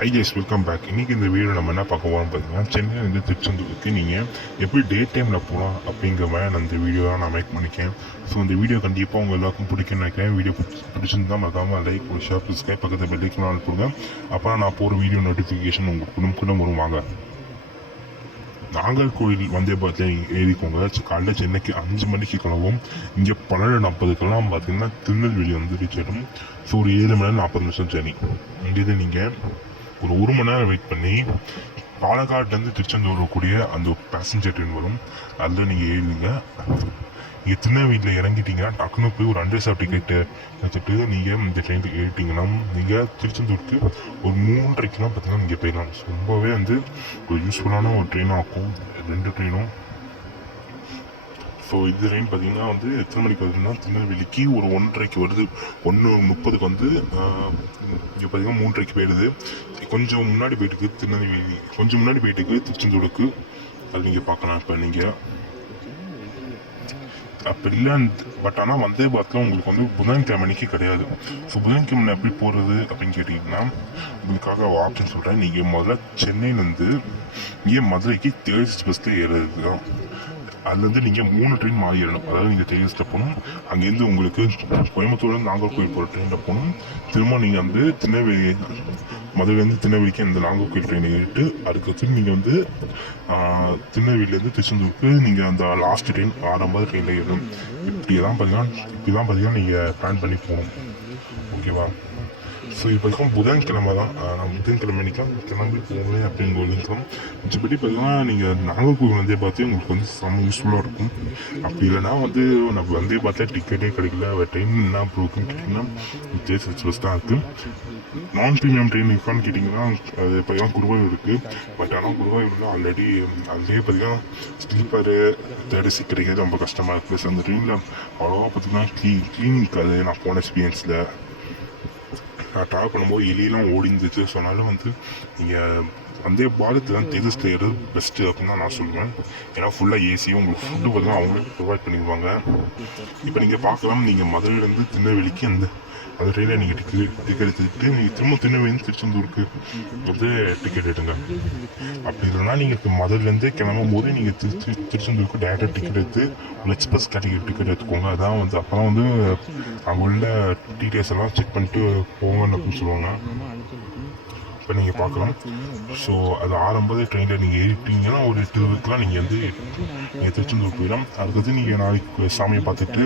Hi guys, welcome back. இன்றைக்கி இந்த video நம்ம என்ன பார்க்க போகிறோம் பார்த்தீங்கன்னா, சென்னையிலேருந்து திருச்செந்தூருக்கு நீங்கள் எப்படி டே டைமில் போகலாம் அப்படிங்கிற மாதிரி நான் இந்த வீடியோ தான் நான் மேக் பண்ணிக்கேன். ஸோ இந்த வீடியோ கண்டிப்பாக உங்கள் எல்லாருக்கும் பிடிக்கும்னு நினைக்கிறேன். வீடியோ பிடிச்சிருந்தா மறக்காமல் லைக் ஒரு ஷேர் சப்ஸ்கிரைப் பக்கத்தில் பெல்லைக்கன் அனுப்புங்க. அப்போ நான் போகிற வீடியோ நோட்டிஃபிகேஷன் உங்கள் குடும்பம் வருவாங்க. நாகர்கோவில் வந்தே பாரத்தில் ஏறிக்கோங்க. காலையில் சென்னைக்கு 5 மணிக்கு கிளம்பும். இங்கே 12:40க்கெல்லாம் பார்த்தீங்கன்னா திருநெல்வேலி வந்து ரீச் ஆகிடும். ஸோ ஒரு 7 மணி நேரம் 40 நிமிஷம் ஜர்னி. இங்கேருந்து நீங்கள் ஒரு 1 மணி நேரம் வெயிட் பண்ணி பாலக்காட்லேருந்து திருச்செந்தூர் வரக்கூடிய அந்த பேசஞ்சர் ட்ரெயின் வரும். அதில் நீங்கள் ஏறுவீங்க. நீங்கள் திருநெல்வேலியில் இறங்கிட்டீங்கன்னா டக்குன்னு போய் ஒரு அண்டர்ஸ்டாப் டிக்கெட்டு எடுத்துட்டு நீங்கள் இந்த ட்ரெயினுக்கு ஏறிட்டிங்கன்னா நீங்கள் திருச்செந்தூருக்கு ஒரு 3:30க்கெலாம் பார்த்தீங்கன்னா நீங்கள் போயிடலாம். ரொம்பவே வந்து ஒரு யூஸ்ஃபுல்லான ஒரு ட்ரெயினாக இருக்கும் 2 ட்ரெயினும். ஸோ இது ட்ரெயின் பார்த்தீங்கன்னா வந்து எத்தனை மணிக்கு வருதுன்னா, திருநெல்வேலிக்கு ஒரு 1:30க்கு வருது. 1:30க்கு வந்து இங்கே பார்த்தீங்கன்னா 3:30க்கு போயிடுது. கொஞ்சம் முன்னாடி போயிட்டுக்கு திருநெல்வேலி, கொஞ்சம் முன்னாடி போயிட்டுக்கு திருச்செந்தூருக்கு. அது நீங்கள் பார்க்கலாம். இப்போ நீங்கள் அப்போ இல்லை, பட் ஆனால் வந்தே பாரத்தில் உங்களுக்கு வந்து புதன்கிழமை அன்னைக்கு கிடையாது. ஸோ புதன்கிழமை எப்படி போகிறது அப்படின்னு கேட்டிங்கன்னா, உங்களுக்காக ஆப்ஷன் சொல்கிறேன். நீங்கள் முதல்ல சென்னையிலேருந்து இங்கே மதுரைக்கு தேர்ட் பஸ்ஸில் ஏறுறது தான். அதுலேருந்து நீங்கள் 3 ட்ரெயின் மாறிடணும். அதாவது நீங்கள் தேர்ஸ்ட்டில் போகணும். அங்கேருந்து உங்களுக்கு கோயம்புத்தூர்லேருந்து நாகர்கோவில் போகிற ட்ரெயினில் போகணும். திரும்ப நீங்கள் வந்து திருநெல்வேலி, மதுரையிலேருந்து திருநெல்வேலிக்கு அந்த நாகர்கோவில் ட்ரெயினை ஏறிட்டு அதுக்கடுத்து நீங்கள் வந்து திருநெல்வேலியிலேருந்து திருச்செந்தூருக்கு நீங்கள் அந்த லாஸ்ட் ட்ரெயின் 6:50 ட்ரெயினில் ஏறணும். இப்படி தான் பார்த்தீங்கன்னா நீங்கள் பிளான் பண்ணி போகணும். ஓகேவா? ஸோ இப்போ புதன்கிழமை தான். நான் புதன்கிழமை அன்றைக்கெலாம் கிளம்பி போகணும் அப்படின்னு நினைக்கிறோம். மிச்சப்படி பார்த்தீங்கன்னா நீங்கள் நாகர்கோவில் வந்தே பார்த்து உங்களுக்கு வந்து செம்ம யூஸ்ஃபுல்லாக இருக்கும். அப்படி இல்லைனா வந்து நம்ம வந்தே பார்த்தா டிக்கெட்டே கிடைக்கல, ட்ரெயின் என்ன ப்ரோக்குன்னு கேட்டிங்கன்னா தேர்ட் எக்ஸ்பிரஸ் தான் இருக்குது. நான் ப்ரீமியம் ட்ரெயின் இருக்கான்னு கேட்டிங்கன்னா அது பார்த்தீங்கன்னா குருவாயூர் இருக்குது. பட் ஆனால் குருவாயூரில் ஆல்ரெடி அதுலேயே பார்த்தீங்கன்னா ஸ்லீப்பரு தேர்ட் ஏசி கிடைக்கிறது ரொம்ப கஷ்டமாக இருக்குது. ப்ளஸ் அந்த ட்ரெயினில் அவ்வளோவா பார்த்தீங்கன்னா க்ளீன் இருக்காது. நான் போன எக்ஸ்பீரியன்ஸில் நான் ட்ராவல் பண்ணும்போது எலியெல்லாம் ஓடி இருந்துச்சு. சொன்னாலும் வந்து நீங்கள் வந்தே பாரத் தான் தேர்தல் ஏறது பெஸ்ட்டு அப்படின்னு தான் நான் சொல்லுவேன். ஏன்னா ஃபுல்லாக ஏசியும் உங்களுக்கு ஃபுட்டு பார்த்தீங்கன்னா அவங்களே ப்ரொவைட் பண்ணிடுவாங்க. இப்போ நீங்கள் பார்க்கலாம், நீங்கள் மதுரையிலேருந்து திருநெல்வேலிக்கு அந்த ட்ரெயினில் நீங்கள் டிக்கெட் எடுத்துக்கிட்டு நீங்கள் திரும்ப திருநெல்வேலிருந்து திருச்செந்தூருக்கு வந்து டிக்கெட் எடுங்க. அப்படி இல்லைன்னா நீங்கள் மதுரையிலேருந்தே கிளம்பும் போது நீங்கள் திருச்செந்தூருக்கு டேரெக்டாக டிக்கெட் எடுத்து ஒரு எக்ஸ்பிரஸ் கேட்டகரி டிக்கெட் எடுத்துக்கோங்க. அதான் வந்து அப்போ தான் வந்து அங்கே உள்ள டீட்டெயில்ஸ் எல்லாம் செக் பண்ணிட்டு போங்கன்னு அப்படின்னு சொல்லுவாங்க. இப்போ நீங்கள் பார்க்கலாம். ஸோ அது 6:50 ட்ரெயினில் நீங்கள் ஏறிட்டீங்கன்னா ஒரு 8:20க்கெலாம் நீங்கள் வந்து நீங்கள் திருச்செந்தூர் போயிடலாம். அதுக்கடுத்து நீங்கள் நாளைக்கு சாமியை பார்த்துட்டு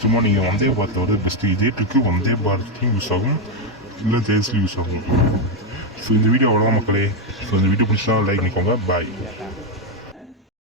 சும்மா நீங்கள் வந்தே பாரத் வந்து பெஸ்ட்டு. இதே ட்ரிக்கு வந்தே பாரத்லையும் யூஸ் ஆகும், இல்லை தேர்ஸ்லையும் யூஸ் ஆகும். ஸோ இந்த வீடியோ அவ்வளோதான் மக்களே. ஸோ இந்த வீடியோ பிடிச்சா லைக் பண்ணிக்கோங்க. பாய்.